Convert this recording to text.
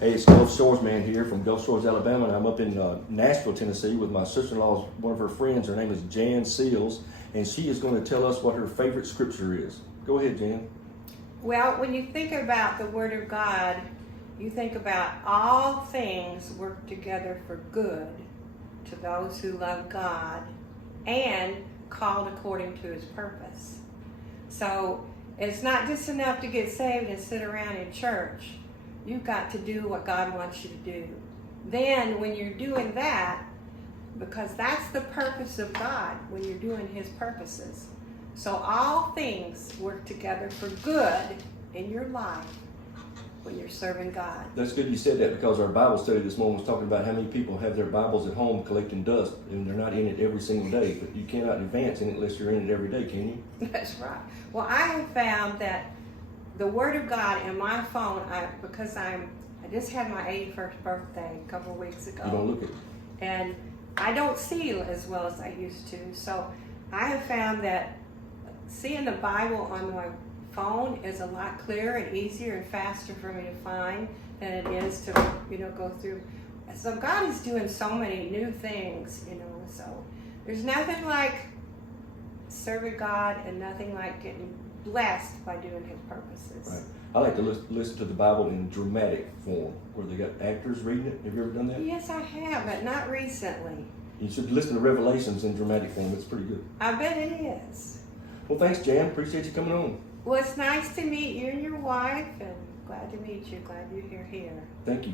Hey, it's GULFSHORESMAN here from Gulf Shores, Alabama, and I'm up in Nashville, Tennessee with my sister-in-law's one of her friends. Her name is Jan Sills, and she is going to tell us what her favorite scripture is. Go ahead, Jan. Well, when you think about the Word of God, you think about all things work together for good to those who love God and called according to His purpose. So it's not just enough to get saved and sit around in church. You've got to do what God wants you to do. Then when you're doing that, because that's the purpose of God, when you're doing His purposes. So all things work together for good in your life when you're serving God. That's good you said that, because our Bible study this morning was talking about how many people have their Bibles at home collecting dust and they're not in it every single day. But you cannot advance in it unless you're in it every day, can you? That's right. Well, I have found that the Word of God in my phone, because I just had my 81st birthday a couple of weeks ago. You don't look at it. And I don't see as well as I used to. So I have found that seeing the Bible on my phone is a lot clearer and easier and faster for me to find than it is to, go through. So God is doing so many new things, so there's nothing like serving God and nothing like getting blessed by doing His purposes. Right. I like to listen to the Bible in dramatic form, where they got actors reading it. Have you ever done that? Yes, I have, but not recently. You should listen to Revelations in dramatic form. It's pretty good. I bet it is. Well, thanks, Jan. Appreciate you coming on. Well, it's nice to meet you and your wife, and glad to meet you. Glad you're here. Thank you.